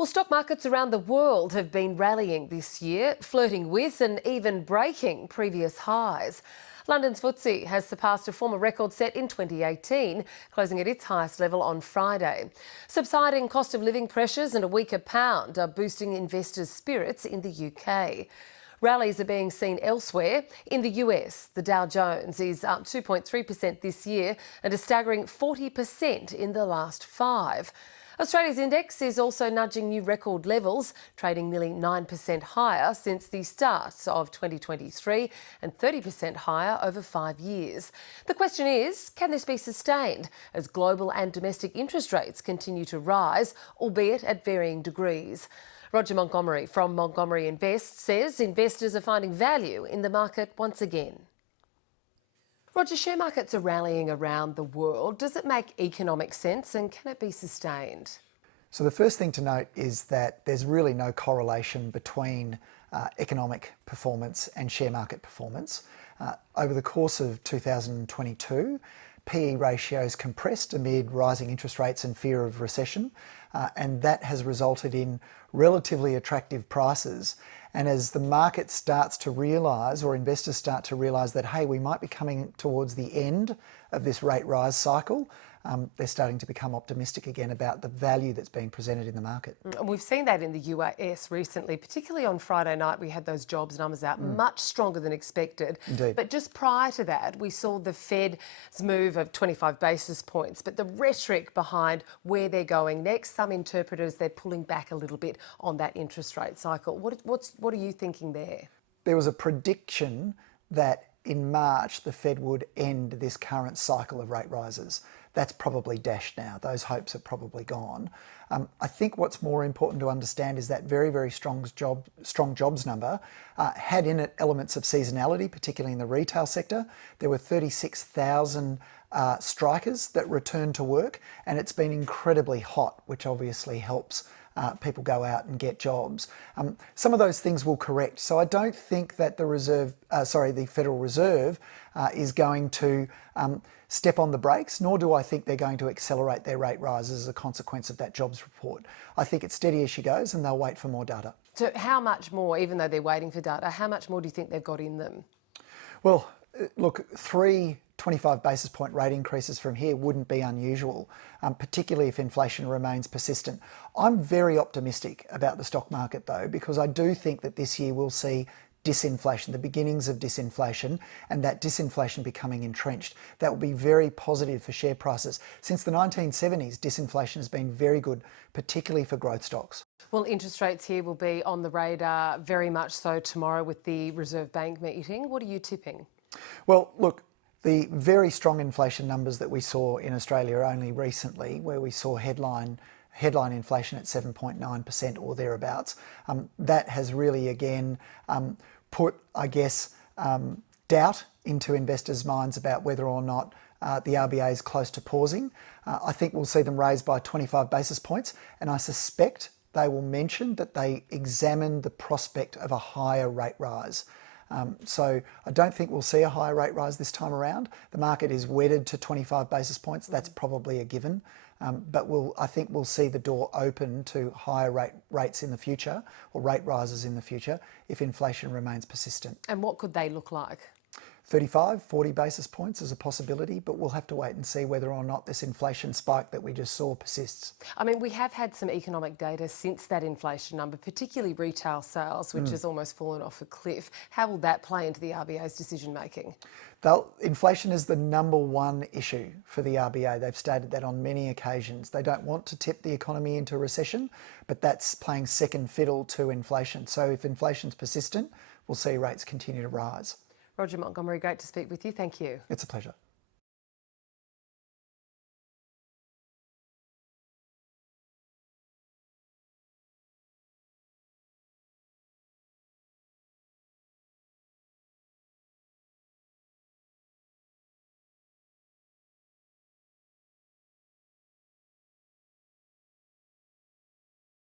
Well, stock markets around the world have been rallying this year, flirting with and even breaking previous highs. London's FTSE has surpassed a former record set in 2018, closing at its highest level on Friday. Subsiding cost of living pressures and a weaker pound are boosting investors' spirits in the UK. Rallies are being seen elsewhere. In the US, the Dow Jones is up 2.3% this year and a staggering 40% in the last 5. Australia's index is also nudging new record levels, trading nearly 9% higher since the start of 2023 and 30% higher over 5 years. The question is, can this be sustained as global and domestic interest rates continue to rise, albeit at varying degrees? Roger Montgomery from Montgomery Invest says investors are finding value in the market once again. Roger, share markets are rallying around the world. Does it make economic sense and can it be sustained? So the first thing to note is that there's really no correlation between economic performance and share market performance. Over the course of 2022, PE ratios compressed amid rising interest rates and fear of recession, and that has resulted in relatively attractive prices. And as the market starts to realise, or investors start to realise that, hey, we might be coming towards the end of this rate rise cycle, they're starting to become optimistic again about the value that's being presented in the market. We've seen that in the US recently, particularly on Friday night. We had those jobs numbers out, much stronger than expected. Indeed. But just prior to that, we saw the Fed's move of 25 basis points. But the rhetoric behind where they're going next, some interpreters, they're pulling back a little bit on that interest rate cycle. What are you thinking there? There was a prediction that in March the Fed would end this current cycle of rate rises. That's probably dashed now. Those hopes are probably gone. I think what's more important to understand is that very, very strong jobs number had in it elements of seasonality, particularly in the retail sector. There were 36,000 strikers that returned to work, and it's been incredibly hot, which obviously helps people go out and get jobs. Some of those things will correct. So I don't think that the Federal Reserve is going to step on the brakes, nor do I think they're going to accelerate their rate rises as a consequence of that jobs report. I think it's steady as she goes and they'll wait for more data. So how much more, even though they're waiting for data, how much more do you think they've got in them? Well, look, 3 25 basis point rate increases from here wouldn't be unusual, particularly if inflation remains persistent. I'm very optimistic about the stock market though, because I do think that this year we'll see disinflation, the beginnings of disinflation, and that disinflation becoming entrenched. That will be very positive for share prices. Since the 1970s, disinflation has been very good, particularly for growth stocks. Well, interest rates here will be on the radar very much so tomorrow with the Reserve Bank meeting. What are you tipping? Well, look, the very strong inflation numbers that we saw in Australia only recently, where we saw headline inflation at 7.9% or thereabouts, that has really again put, I guess, doubt into investors' minds about whether or not the RBA is close to pausing. I think we'll see them raised by 25 basis points, and I suspect they will mention that they examine the prospect of a higher rate rise. So I don't think we'll see a higher rate rise this time around. The market is wedded to 25 basis points. That's probably a given. But I think we'll see the door open to higher rates in the future, or rate rises in the future, if inflation remains persistent. And what could they look like? 35, 40 basis points is a possibility, but we'll have to wait and see whether or not this inflation spike that we just saw persists. I mean, we have had some economic data since that inflation number, particularly retail sales, which has almost fallen off a cliff. How will that play into the RBA's decision making? Inflation is the number one issue for the RBA. They've stated that on many occasions. They don't want to tip the economy into recession, but that's playing second fiddle to inflation. So if inflation's persistent, we'll see rates continue to rise. Roger Montgomery, great to speak with you. Thank you. It's a pleasure.